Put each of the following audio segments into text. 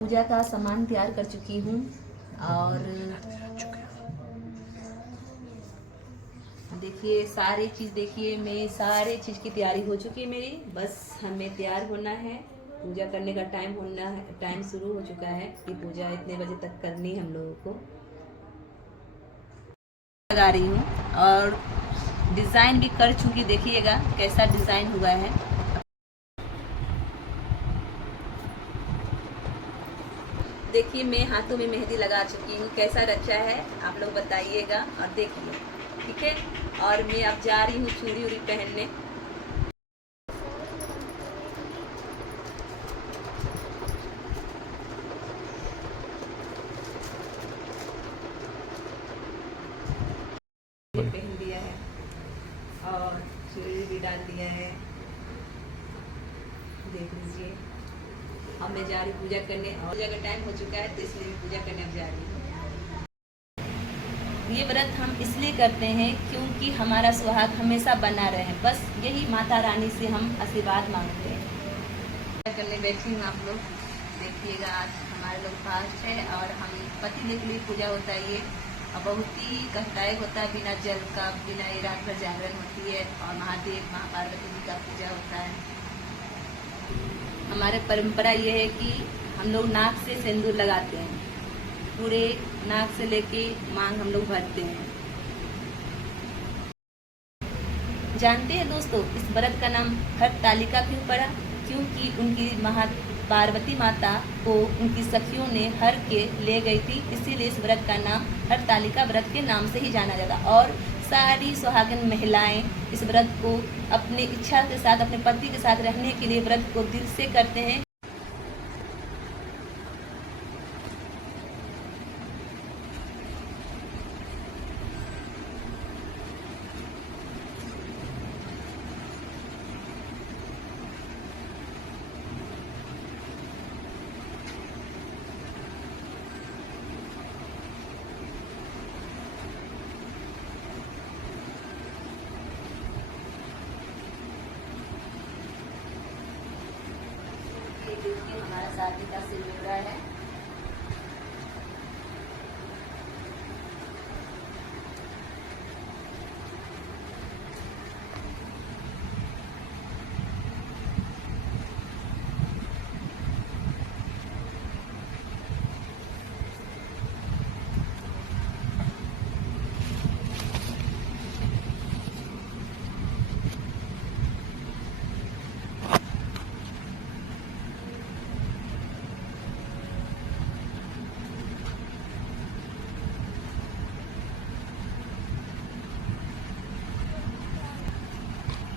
पूजा का सामान तैयार कर चुकी हूँ और देखिए सारी चीज़, देखिए मैं सारे चीज़ की तैयारी हो चुकी है मेरी। बस हमें तैयार होना है, पूजा करने का टाइम होना है, टाइम शुरू हो चुका है कि पूजा इतने बजे तक करनी है हम लोगों को। लगा रही हूँ और डिज़ाइन भी कर चुकी, देखिएगा कैसा डिज़ाइन हुआ है। देखिए मैं हाथों में मेहंदी लगा चुकी हूँ, कैसा रचा है आप लोग बताइएगा और देखिए, ठीक है। और मैं अब जा रही हूँ चूड़ी उड़ी पहनने। पहन दिया है और चूड़ी भी डाल दिया है, देख लीजिए। अब मैं जा रही पूजा करने और पूजा का टाइम हो चुका है तो इसलिए मैं पूजा करने अब जा रही हूँ। ये व्रत हम इसलिए करते हैं क्योंकि हमारा सुहाग हमेशा बना रहे, बस यही माता रानी से हम आशीर्वाद मांगते हैं। पूजा करने बैठी हूँ, आप लोग देखिएगा। आज हमारे लोग फास्ट है और हम पति के लिए पूजा होता है ये, और बहुत ही कष्टदायक होता है। बिना जल का, बिना ये रात भर जागरण होती है और महादेव माँ पार्वती जी का पूजा होता है। हमारे परंपरा ये है कि हम लोग नाक से सिंदूर लगाते हैं, पूरे नाक से लेके मांग हम लोग भरते हैं। जानते हैं दोस्तों, इस व्रत का नाम हरतालिका क्यों पड़ा? क्योंकि उनकी पार्वती माता को उनकी सखियों ने हर के ले गई थी, इसीलिए इस व्रत का नाम हरतालिका व्रत के नाम से ही जाना जाता। और सारी सुहागन महिलाएं इस व्रत को अपनी इच्छा के साथ, अपने पति के साथ रहने के लिए व्रत को दिल से करते हैं। हमारा शादी का सिलवटा है।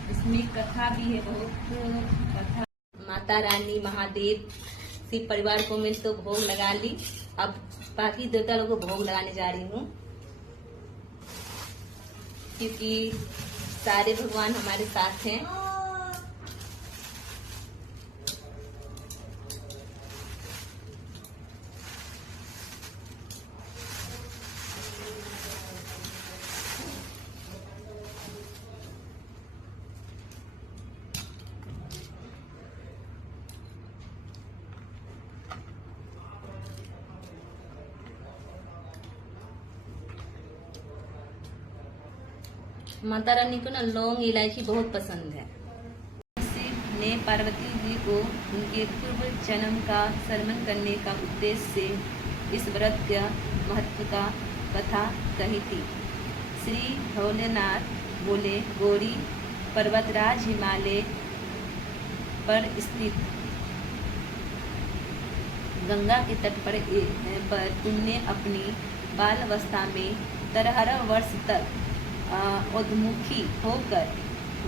इसमें कथा भी है, बहुत कथा। माता रानी, महादेव, शिव परिवार को मैं तो भोग लगा ली, अब बाकी देवता लोगों को भोग लगाने जा रही हूँ, क्योंकि सारे भगवान हमारे साथ हैं। माता रानी को ना लौंग इलायची बहुत पसंद है। शिव ने पार्वती जी को उनके पूर्व जन्म का स्मरण करने का उद्देश्य से इस व्रत का महत्व का कथा कही थी। श्री भोलेनाथ बोले, गौरी पर्वतराज हिमालय पर स्थित गंगा के तट पर तुमने अपनी बालावस्था में 13 वर्ष तक उद्मुखी होकर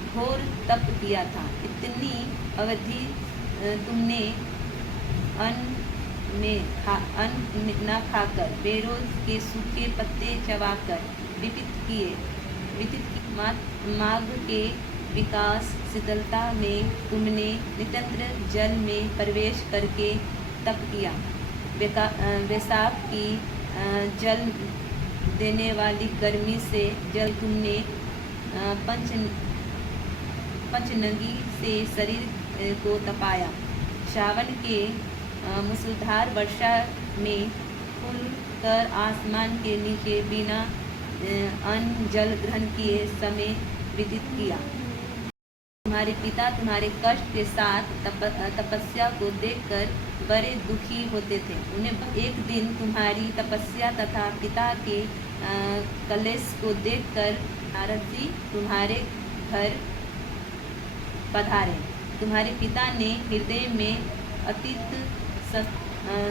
घोर तप किया था। इतनी अवधि तुमने अन्न न खाकर, बेरोज के सूखे पत्ते चबाकर व्यतीत की। माघ के विकास शीतलता में तुमने निरंतर जल में प्रवेश करके तप किया। वैशाख की जल देने वाली गर्मी से जल तुमने पंचनंगी से शरीर को तपाया। श्रावण के मूसलाधार वर्षा में खुल कर आसमान के नीचे बिना अन्न जल ग्रहण किए समय व्यतीत किया। तुम्हारे पिता तुम्हारे कष्ट के साथ तपस्या को देखकर बड़े दुखी होते थे। उन्हें एक दिन तुम्हारी तपस्या तथा पिता के कलेश को देखकर नारद जी तुम्हारे घर पधारे। तुम्हारे पिता ने हृदय में अतीत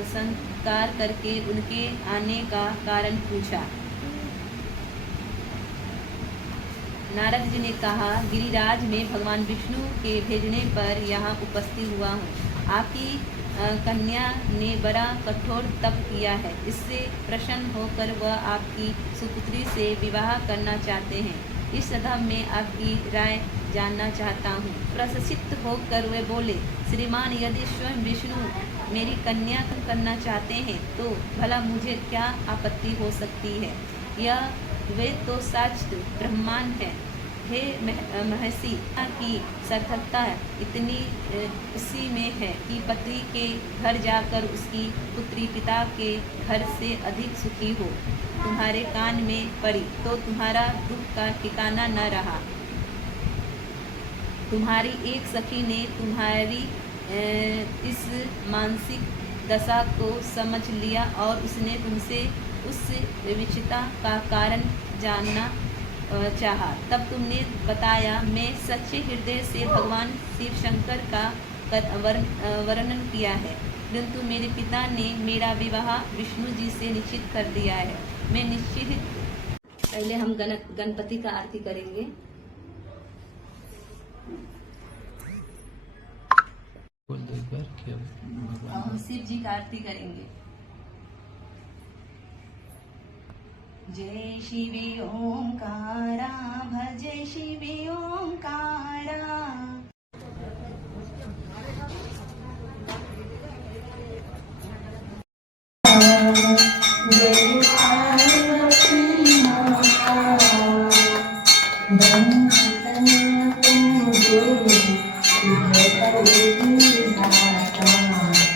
संस्कार करके उनके आने का कारण पूछा। नारद जी ने कहा, गिरिराज में भगवान विष्णु के भेजने पर यहाँ उपस्थित हुआ हूँ। आपकी कन्या ने बड़ा कठोर तप किया है, इससे प्रसन्न होकर वह आपकी सुपुत्री से विवाह करना चाहते हैं। इस संदर्भ में आपकी राय जानना चाहता हूँ। प्रसन्नित होकर वे बोले, श्रीमान, यदि स्वयं विष्णु मेरी कन्या करना चाहते हैं तो भला मुझे क्या आपत्ति हो सकती है। यह वे तो साक्षात ब्रह्मांड है। हे महर्षि, की सार्थकता इतनी इसी में है कि पति के घर जाकर उसकी पुत्री पिता के घर से अधिक सुखी हो। तुम्हारे कान में पड़ी तो तुम्हारा दुख का ठिकाना न रहा। तुम्हारी एक सखी ने तुम्हारी इस मानसिक दशा को समझ लिया और उसने तुमसे उस विचित्रता का कारण जानना चाहा। तब तुमने बताया, मैं सच्चे हृदय से भगवान शिव शंकर का वर्णन किया है, परंतु मेरे पिता ने मेरा विवाह विष्णु जी से निश्चित कर दिया है। मैं निश्चित। पहले हम गणपति का आरती करेंगे। शिव जी का आरती करेंगे। जय शिवे ओंकारा, भजय शिवे ओंकारा। जय पार्वती माता।